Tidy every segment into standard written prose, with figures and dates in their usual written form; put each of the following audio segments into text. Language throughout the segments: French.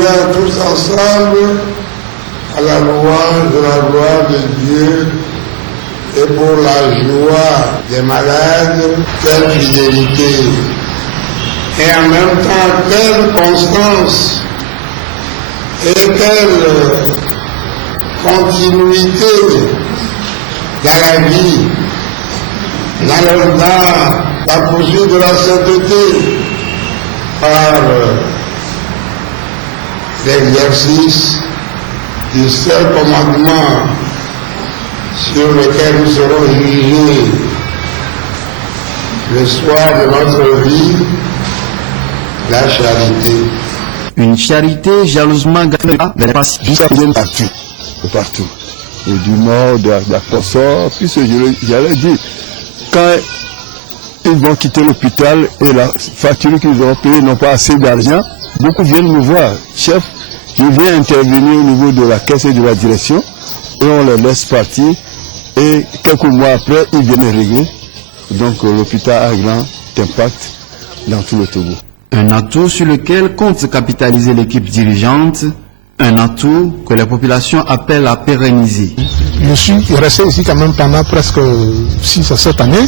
Tous ensemble à la louange de la gloire de Dieu et pour la joie des malades, quelle fidélité et en même temps quelle constance et quelle continuité dans la vie, dans la poursuite de la sainteté par l'exercice du seul commandement sur lequel nous serons jugés le soir de notre vie, la charité. Une charité jalousement gardée jusqu'à partout. Et du nord, de la Kosovo, puisque j'allais dire, quand ils vont quitter l'hôpital et la facture qu'ils ont payée n'ont pas assez d'argent, beaucoup viennent me voir, chef, je viens intervenir au niveau de la caisse et de la direction et on les laisse partir et quelques mois après ils viennent régler. Donc l'hôpital a un grand impact dans tout le Togo. Un atout sur lequel compte capitaliser l'équipe dirigeante, un atout que la population appelle à pérenniser. Je suis resté ici quand même pendant presque 6 à 7 années.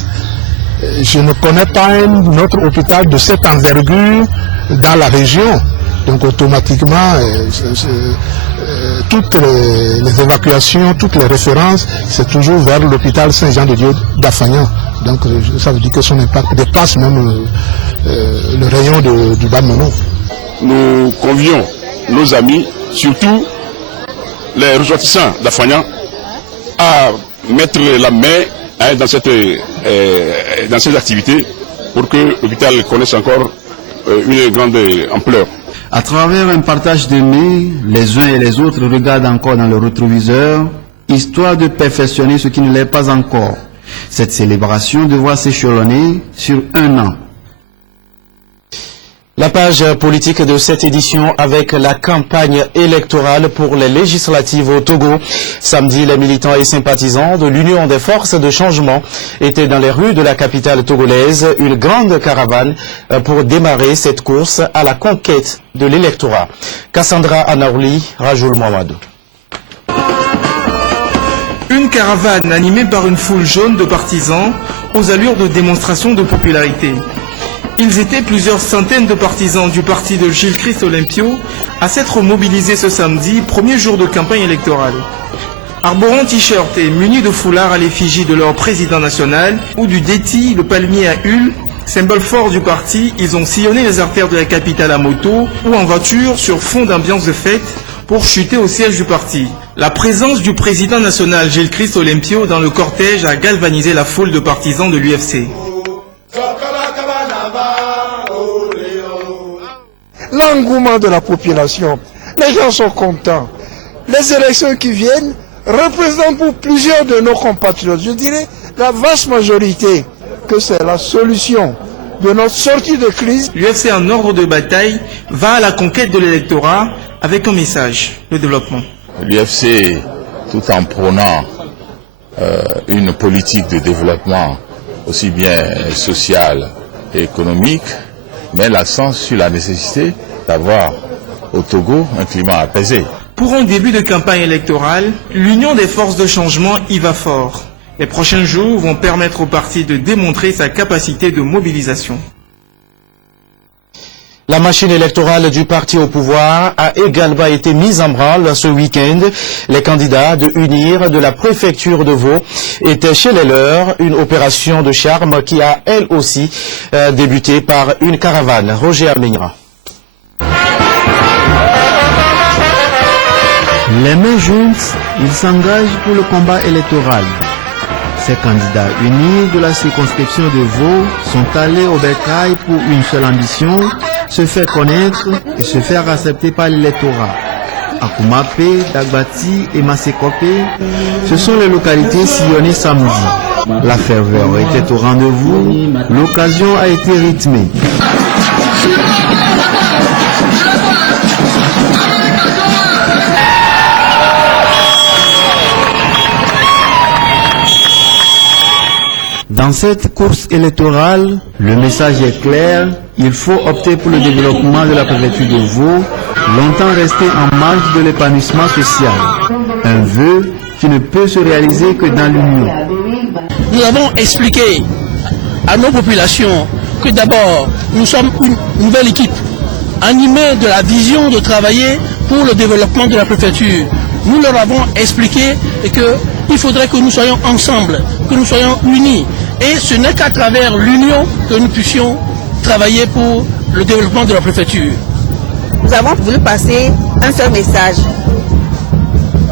Je ne connais pas un autre hôpital de cette envergure dans la région. Donc automatiquement, toutes les évacuations, toutes les références, c'est toujours vers l'hôpital Saint-Jean-de-Dieu d'Afagnan. Donc ça veut dire que son impact dépasse même le rayon du Bas-Mono. Nous convions nos amis, surtout les ressortissants d'Afagnan, à mettre la main dans cette activité pour que l'hôpital connaisse encore une grande ampleur. À travers un partage de mains, les uns et les autres regardent encore dans le rétroviseur, histoire de perfectionner ce qui ne l'est pas encore. Cette célébration devra s'échelonner sur 1 an. La page politique de cette édition avec la campagne électorale pour les législatives au Togo. Samedi, les militants et sympathisants de l'Union des forces de changement étaient dans les rues de la capitale togolaise, une grande caravane pour démarrer cette course à la conquête de l'électorat. Cassandra Anaouli, Rajoul Mohamadou. Une caravane animée par une foule jaune de partisans aux allures de démonstration de popularité. Ils étaient plusieurs centaines de partisans du parti de Gilles Christ Olympio à s'être mobilisés ce samedi, premier jour de campagne électorale. Arborant t-shirt et munis de foulards à l'effigie de leur président national ou du Déti, le palmier à Hull, symbole fort du parti, ils ont sillonné les artères de la capitale à moto ou en voiture sur fond d'ambiance de fête pour chuter au siège du parti. La présence du président national Gilles Christ Olympio dans le cortège a galvanisé la foule de partisans de l'UFC. L'engouement de la population, les gens sont contents. Les élections qui viennent représentent pour plusieurs de nos compatriotes, je dirais la vaste majorité, que c'est la solution de notre sortie de crise. L'UFC en ordre de bataille va à la conquête de l'électorat avec un message, le développement. L'UFC, tout en prônant une politique de développement aussi bien sociale et économique, met l'accent sur la nécessité d'avoir au Togo un climat apaisé. Pour un début de campagne électorale, l'Union des forces de changement y va fort. Les prochains jours vont permettre au parti de démontrer sa capacité de mobilisation. La machine électorale du parti au pouvoir a également été mise en branle ce week-end. Les candidats de UNIR de la préfecture de Vaud étaient chez les leurs, une opération de charme qui a elle aussi débuté par une caravane. Roger Almeida. Les mains jointes, ils s'engagent pour le combat électoral. Ces candidats unis de la circonscription de Vaud sont allés au bercail pour une seule ambition, se faire connaître et se faire accepter par l'électorat. Akoumapé, Dagbati et Massekopé, ce sont les localités sillonnées samedi. La ferveur était au rendez-vous, l'occasion a été rythmée. Dans cette course électorale, le message est clair, il faut opter pour le développement de la préfecture de Vaud, longtemps resté en marge de l'épanouissement social. Un vœu qui ne peut se réaliser que dans l'union. Nous avons expliqué à nos populations que d'abord, nous sommes une nouvelle équipe, animée de la vision de travailler pour le développement de la préfecture. Nous leur avons expliqué qu'il faudrait que nous soyons ensemble, que nous soyons unis. Et ce n'est qu'à travers l'union que nous puissions travailler pour le développement de la préfecture. Nous avons voulu passer un seul message.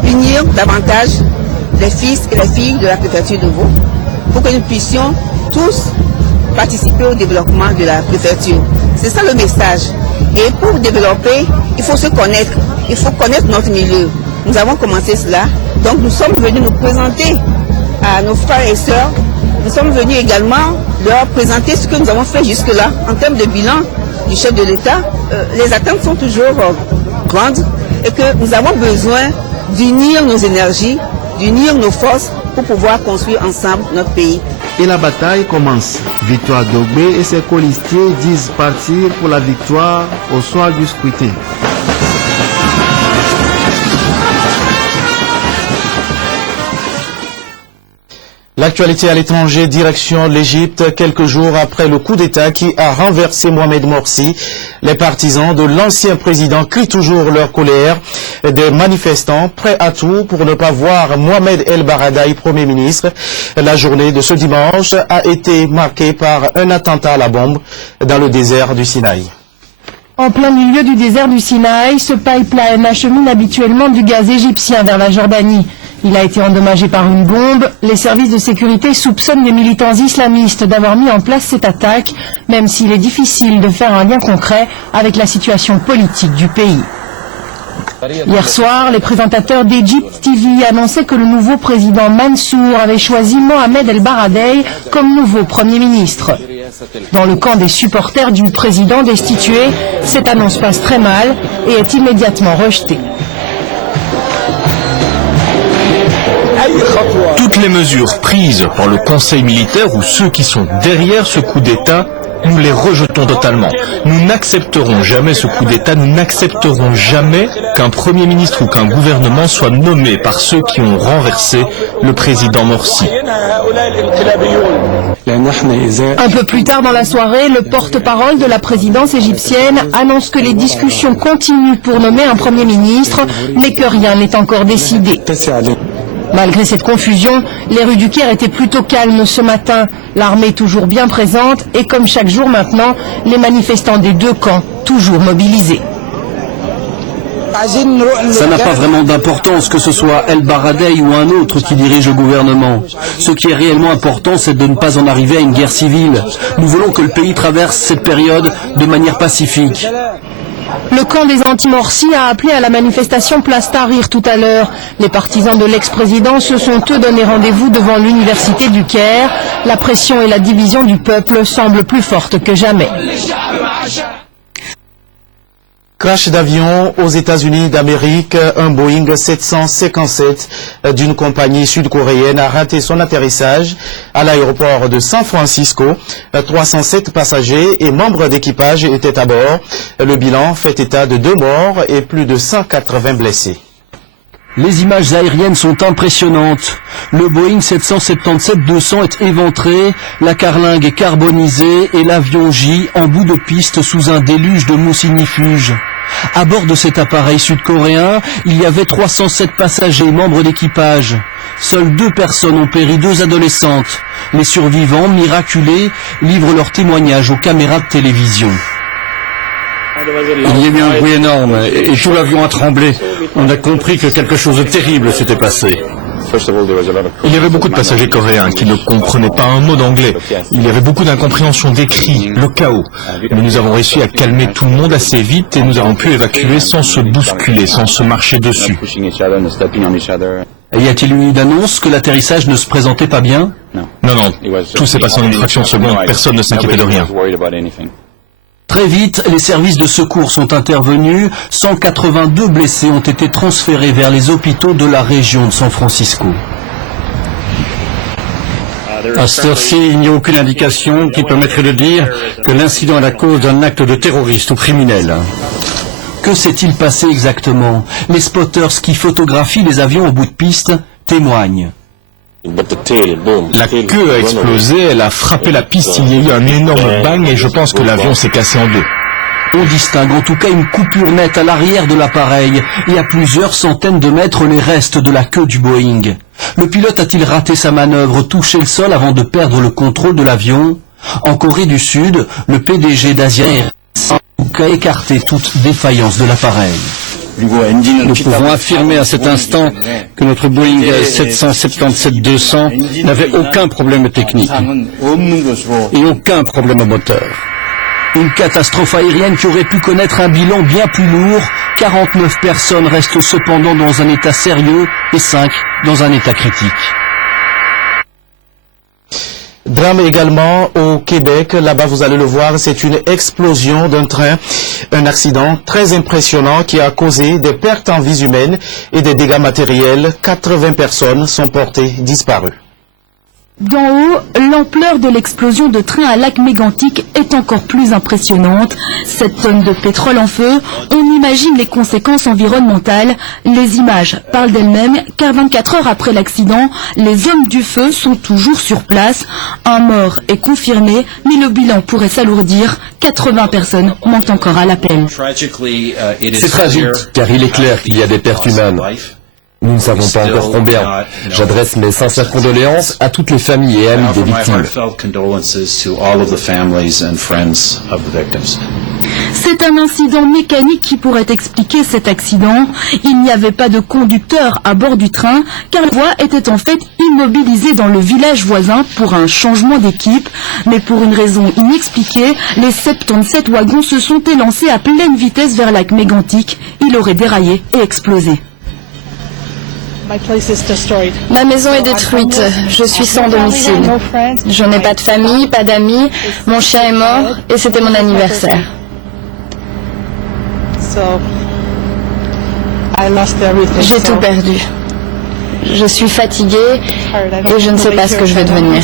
Unir davantage les fils et les filles de la préfecture de Vaud pour que nous puissions tous participer au développement de la préfecture. C'est ça le message. Et pour développer, il faut se connaître. Il faut connaître notre milieu. Nous avons commencé cela. Donc nous sommes venus nous présenter à nos frères et sœurs. Nous sommes venus également leur présenter ce que nous avons fait jusque-là en termes de bilan du chef de l'État. Les attentes sont toujours grandes et que nous avons besoin d'unir nos énergies, d'unir nos forces pour pouvoir construire ensemble notre pays. Et la bataille commence. Victoire Dogbé et ses colistiers disent partir pour la victoire au soir du scrutin. L'actualité à l'étranger, direction l'Égypte, quelques jours après le coup d'État qui a renversé Mohamed Morsi. Les partisans de l'ancien président crient toujours leur colère. Des manifestants prêts à tout pour ne pas voir Mohamed El Baradei Premier ministre. La journée de ce dimanche a été marquée par un attentat à la bombe dans le désert du Sinaï. En plein milieu du désert du Sinaï, ce pipeline achemine habituellement du gaz égyptien vers la Jordanie. Il a été endommagé par une bombe. Les services de sécurité soupçonnent les militants islamistes d'avoir mis en place cette attaque, même s'il est difficile de faire un lien concret avec la situation politique du pays. Hier soir, les présentateurs d'Egypt TV annonçaient que le nouveau président Mansour avait choisi Mohamed El Baradei comme nouveau Premier ministre. Dans le camp des supporters du président destitué, cette annonce passe très mal et est immédiatement rejetée. Toutes les mesures prises par le Conseil militaire ou ceux qui sont derrière ce coup d'État, nous les rejetons totalement. Nous n'accepterons jamais ce coup d'État, nous n'accepterons jamais qu'un Premier ministre ou qu'un gouvernement soit nommé par ceux qui ont renversé le président Morsi. Un peu plus tard dans la soirée, le porte-parole de la présidence égyptienne annonce que les discussions continuent pour nommer un Premier ministre, mais que rien n'est encore décidé. Malgré cette confusion, les rues du Caire étaient plutôt calmes ce matin. L'armée toujours bien présente et comme chaque jour maintenant, les manifestants des deux camps toujours mobilisés. Ça n'a pas vraiment d'importance que ce soit El Baradei ou un autre qui dirige le gouvernement. Ce qui est réellement important, c'est de ne pas en arriver à une guerre civile. Nous voulons que le pays traverse cette période de manière pacifique. Le camp des anti-Morsi a appelé à la manifestation Place Tahrir tout à l'heure. Les partisans de l'ex-président se sont eux donné rendez-vous devant l'université du Caire. La pression et la division du peuple semblent plus fortes que jamais. Crash d'avion aux États-Unis d'Amérique, un Boeing 757 d'une compagnie sud-coréenne a raté son atterrissage à l'aéroport de San Francisco. 307 passagers et membres d'équipage étaient à bord. Le bilan fait état de 2 morts et plus de 180 blessés. Les images aériennes sont impressionnantes. Le Boeing 777-200 est éventré, la carlingue est carbonisée et l'avion gît en bout de piste sous un déluge de mousse ignifuge. À bord de cet appareil sud-coréen, il y avait 307 passagers membres d'équipage. Seules 2 personnes ont péri, 2 adolescentes. Les survivants, miraculés, livrent leur témoignage aux caméras de télévision. Il y a eu un bruit énorme et tout l'avion a tremblé. On a compris que quelque chose de terrible s'était passé. Il y avait beaucoup de passagers coréens qui ne comprenaient pas un mot d'anglais. Il y avait beaucoup d'incompréhension des cris, le chaos. Mais nous avons réussi à calmer tout le monde assez vite et nous avons pu évacuer sans se bousculer, sans se marcher dessus. Y a-t-il eu une annonce que l'atterrissage ne se présentait pas bien? Non, tout s'est passé en une fraction de seconde, personne ne s'inquiétait de rien. Très vite, les services de secours sont intervenus. 182 blessés ont été transférés vers les hôpitaux de la région de San Francisco. À cette heure-ci, il n'y a aucune indication qui permettrait de dire que l'incident est la cause d'un acte de terroriste ou criminel. Que Que s'est-il passé exactement? Les spotters qui photographient les avions au bout de piste témoignent. La queue a explosé, elle a frappé la piste, il y a eu un énorme bang et je pense que l'avion s'est cassé en deux. On distingue en tout cas une coupure nette à l'arrière de l'appareil et à plusieurs centaines de mètres les restes de la queue du Boeing. Le pilote a-t-il raté sa manœuvre, touché le sol avant de perdre le contrôle de l'avion? En Corée du Sud, le PDG d'Asia Airlines a écarté toute défaillance de l'appareil. Nous pouvons affirmer à cet instant que notre Boeing 777-200 n'avait aucun problème technique et aucun problème au moteur. Une catastrophe aérienne qui aurait pu connaître un bilan bien plus lourd. 49 personnes restent cependant dans un état sérieux et 5 dans un état critique. Drame également au Québec, là-bas vous allez le voir, c'est une explosion d'un train, un accident très impressionnant qui a causé des pertes en vies humaines et des dégâts matériels. 80 personnes sont portées disparues. D'en haut, l'ampleur de l'explosion de train à Lac-Mégantic est encore plus impressionnante. 7 tonnes de pétrole en feu, on imagine les conséquences environnementales. Les images parlent d'elles-mêmes, car 24 heures après l'accident, les hommes du feu sont toujours sur place. Un mort est confirmé, mais le bilan pourrait s'alourdir. 80 personnes manquent encore à l'appel. C'est tragique, car il est clair qu'il y a des pertes humaines. Nous ne savons pas encore combien. J'adresse mes sincères condoléances à toutes les familles et amis des victimes. C'est un incident mécanique qui pourrait expliquer cet accident. Il n'y avait pas de conducteur à bord du train, car la voie était en fait immobilisée dans le village voisin pour un changement d'équipe. Mais pour une raison inexpliquée, les 77 wagons se sont élancés à pleine vitesse vers Lac-Mégantic. Il aurait déraillé et explosé. Ma maison est détruite, je suis sans domicile. Je n'ai pas de famille, pas d'amis, mon chien est mort et c'était mon anniversaire. J'ai tout perdu. Je suis fatiguée et je ne sais pas ce que je vais devenir.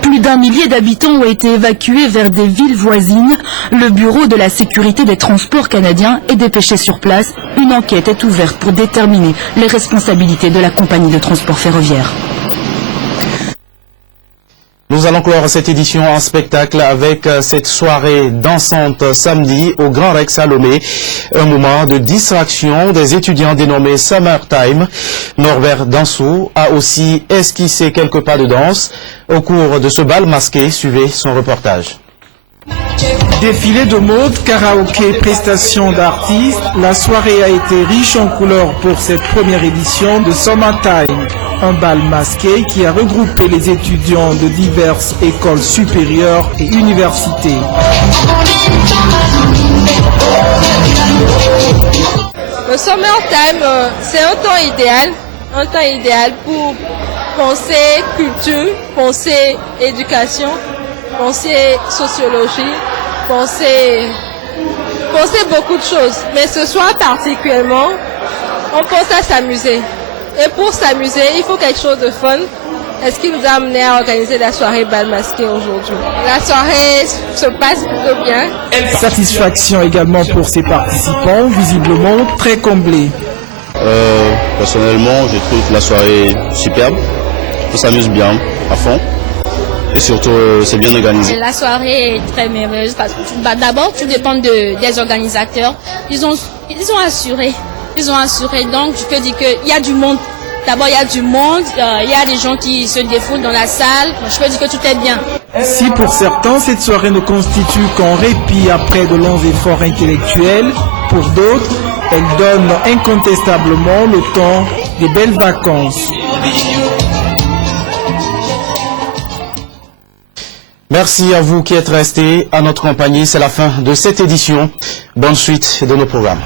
Plus d'1 millier d'habitants ont été évacués vers des villes voisines. Le Bureau de la sécurité des transports canadiens est dépêché sur place. Une enquête est ouverte pour déterminer les responsabilités de la compagnie de transport ferroviaire. Nous allons clore cette édition en spectacle avec cette soirée dansante samedi au Grand Rex à Lomé. Un moment de distraction des étudiants dénommés Summertime. Norbert Dansou a aussi esquissé quelques pas de danse. Au cours de ce bal masqué, suivez son reportage. Défilé de mode, karaoké, prestations d'artistes, la soirée a été riche en couleurs pour cette première édition de Summertime, un bal masqué qui a regroupé les étudiants de diverses écoles supérieures et universités. Le Summertime, c'est un temps idéal pour penser culture, penser éducation, penser sociologie, penser beaucoup de choses. Mais ce soir particulièrement, on pense à s'amuser. Et pour s'amuser, il faut quelque chose de fun. Est-ce qui nous a amené à organiser la soirée bal masqué aujourd'hui? La soirée se passe plutôt bien. Satisfaction également pour ces participants, visiblement très comblés. Personnellement, je trouve la soirée superbe. On s'amuse bien, à fond. Et surtout, c'est bien organisé. La soirée est très merveilleuse parce que d'abord, tout dépend des organisateurs. Ils ont assuré. Donc, je peux dire qu'il y a du monde. D'abord, il y a du monde. Il y a des gens qui se défoulent dans la salle. Je peux dire que tout est bien. Si pour certains, cette soirée ne constitue qu'un répit après de longs efforts intellectuels, pour d'autres, elle donne incontestablement le temps des belles vacances. Merci à vous qui êtes restés à notre compagnie. C'est la fin de cette édition. Bonne suite de nos programmes.